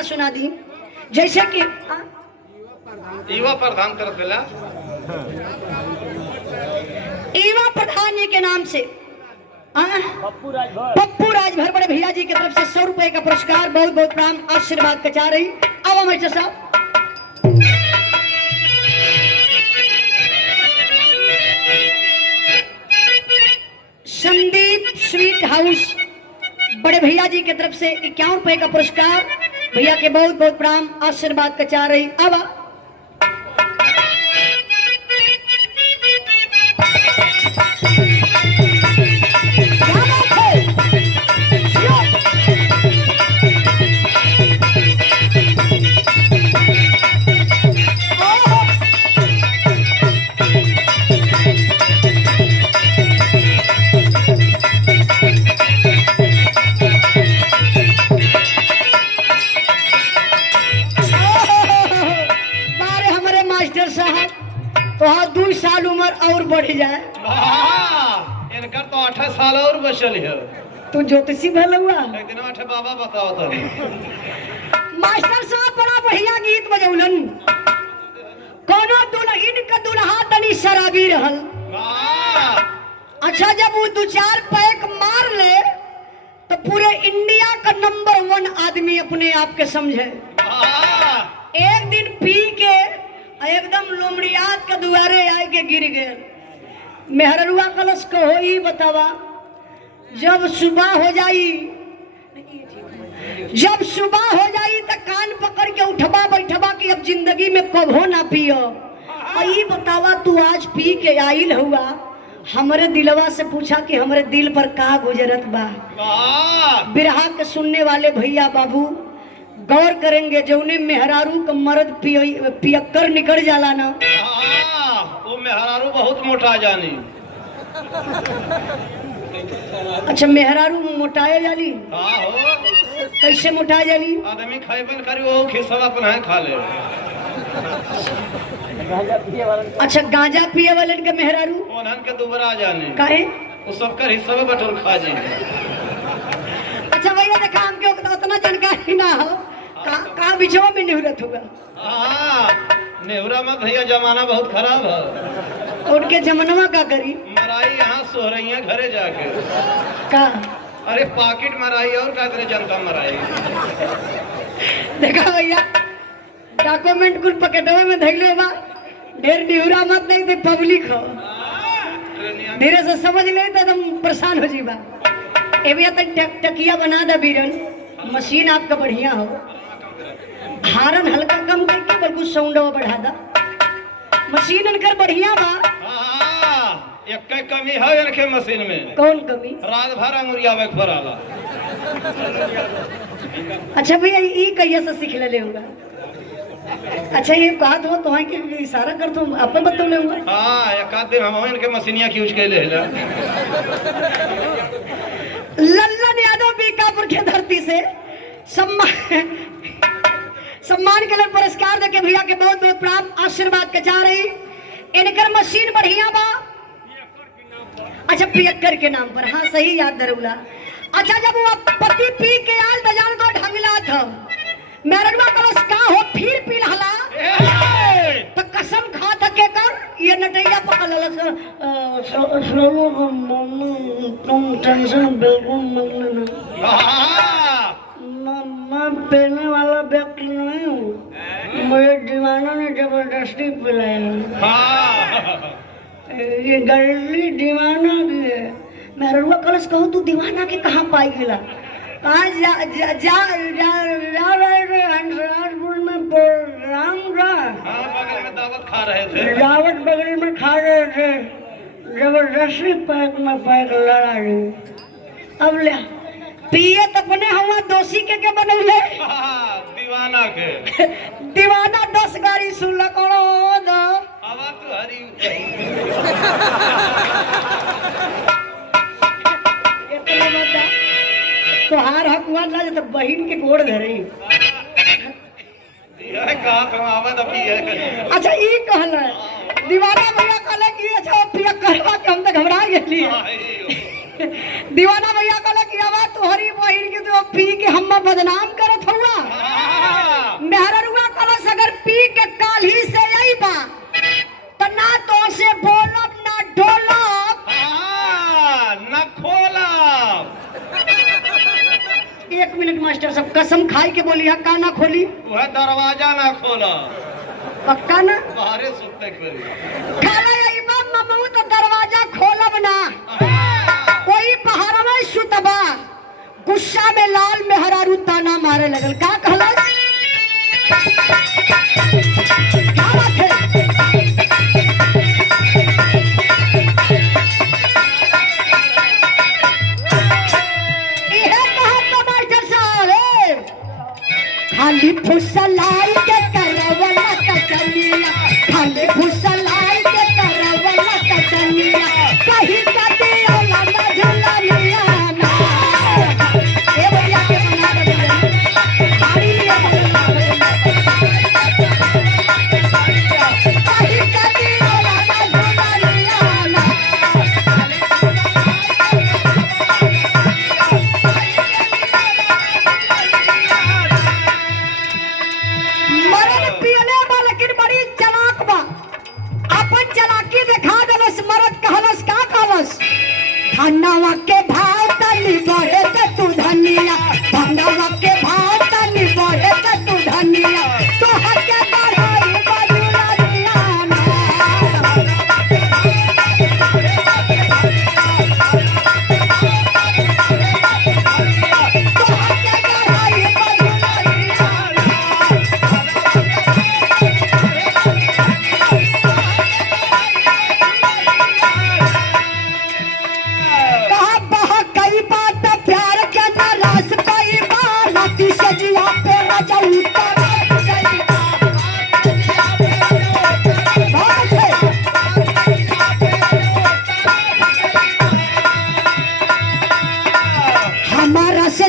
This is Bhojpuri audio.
दोहा सुना दी। जैसे कि युवा प्रधान तरफ से ईवा प्रधान जी के नाम से पप्पू राजभर बड़े भैया जी की तरफ से 100 रुपए का पुरस्कार, बहुत बहुत प्रणाम, आशीर्वाद कचा रही। अब मास्टर साहब संदीप स्वीट हाउस बड़े भैया जी की तरफ से 51 रुपए का पुरस्कार, भैया के बहुत बहुत प्रणाम, आशीर्वाद कचा रही। अब तो 2 साल उम्र और बढ़ जाए। इनकर तो 8 साल और बचल है। तू ज्योतिषी भल हुआ एक दिन 8 बाबा बताओ तो। मास्टर साहब बड़ा बढ़िया गीत बजौलन। कोनो दुल्हन का दुल्हा तनी शराबी रहल। अच्छा जब वो 2-4 पैक मार ले तो पूरे इंडिया का नंबर 1 आदमी अपने आप के समझे। एक दिन पी के एकदम लोमड़ियात के दुआरे आए के गिर गए। मेहररुआ कलश को हो ही बतावा, जब सुबह हो जाई तो कान पकड़ के उठबा बैठबा कि अब जिंदगी में कबो ना पियो। ये बतावा तू आज पी के आइल हुआ, हमरे दिलवा से पूछा कि हमरे दिल पर का गुजरत बा। बिरहा के सुनने वाले भैया बाबू गौर करेंगे, जौने मेहरारू का मर्द पियक्कर निकल जाला ना, वो मेहरारू बहुत मोटा जानी। अच्छा मेहरारू मोटाए जाली? हो कैसे मोटा जाली? आदमी खाइबन करी वो खिसवा अपन खा ले। अच्छा गांजा पिए वाले के मेहरारू ओनहन के दुबरा जाने काहे? वो सबकर हिस्सा बटोर खा जी। अच्छा भैया देखा हमके उतना जानकारी ना हो, कहाँ बिछवा में निहुरत होगा? नेहुरा मत भैया, जमाना बहुत खराब है। उनके जमनवा का करी मराई यहाँ सोहरैया घरे जाके का? अरे पाकिट मराई और का करे जनता मराई। देखा भैया डॉक्यूमेंट कुल पकेटवे में धैले बा, ढेर निहुरा मत नहीं दे पब्लिक हो, धीरे से समझ ले तो एकदम परेशान हो जीबा। ए भैया तक टकिया बना दा बीरन, मशीन आपका बढ़िया हो, हारन हल्का कम करके बल्कु साउंडवा बढ़ा दा, मशीन इनकर बढ़िया बा। एक कमी है इनके मशीन में। कौन कमी? रात भर अंगुरिया में फराला। अच्छा भैया ये कहिया से सीख ले होगा? अच्छा ये कहा तो है कि इशारा कर तुम अपन बतौ ले होगा। हां एक आध दिन हम इनके मशीनिया की यूज कैले है। लल्लन यादव बीकापुर के धरती से सम्मान के लिए पुरस्कार देके भैया के बहुत बहुत प्रणाम, आशीर्वाद के जा रही। इनकर मशीन बढ़िया बा। अच्छा पियक्कर के नाम पर, हाँ सही याद धरुला। अच्छा जब वो पति पी के आल त जान तो ढंगला था, मेरवा कलश का हो फिर पी हला तो कसम खा था के कर ये नटैया पकड़ लल तुम टेंशन बिल्कुल मत लेना। मैं पीने वाला व्यक्ति नहीं हूँ, मुझे दीवानों ने जबरदस्ती पिलाया। ये गली दीवाना की है। मैं रुआ कलश कहूँ तू दीवाना के कहाँ पाई गिला? कहाँ जा रहे थे हंसराजपुर में प्रोग्राम का। बगल में दावत खा रहे थे। दावत बगल में खा रहे थे, जबरदस्ती पैक में पैक लड़ा दी। अब ले पिए तो अपने हुआ दोषी के बनौले दीवाना के। दीवाना 10 गाड़ी सुन करो दो आवाज तो हरी। तोहार हक हुआ ना तो बहन के गोड़ धरी। अच्छा ये कहला दीवाना भैया कहले कि अच्छा पिया करवा के हम तो घबरा गेली। दीवाना भैया कहले कि आवा तोहरी बहिन के तो पी के हम बदनाम करत हुआ। काली से आई बा तो ना तो से बोलब ना डोलब। न खोलब। 1 मिनट मास्टर साहब, कसम खाई के बोली है का ना खोली? वह दरवाजा ना खोलब, पक्का ना? बाहरे सुते करी। खाला आई बा ममू तो दरवाजा खोलब ना, कोई बाहर में सुतबा। गुस्सा में लाल मेहरारू ताना मारे लगल, का कहलस? क्या बात है? इहे कहत बा मास्टर साहब, खाली फुसलाई के करवला कटनिया, खाली फुसलाई के करवला कटनिया, कहीं कभी ओला ना झुलनिया ना। ए भैया के बना दे बाड़ी ये बना दे, कहीं कभी ओला ना झुलनिया ना। मरद पियले बा लेकिन बड़ी चालाक बा, अपन चालाकी दिखा देलस। मरद कहलस, का कहलस? धनवा के भाव तनी बढ़े के तू धनिया, धनवा के भाव तनी बढ़े के तू धनिया, तो हके बढ़ाई बजुला दियाना। तो हके बढ़ाई बजुला दियाना। कहा बहा कई बात प्यार के नाराज कई बार राती से जिया पे राजा उतर गई बात है। हमारा से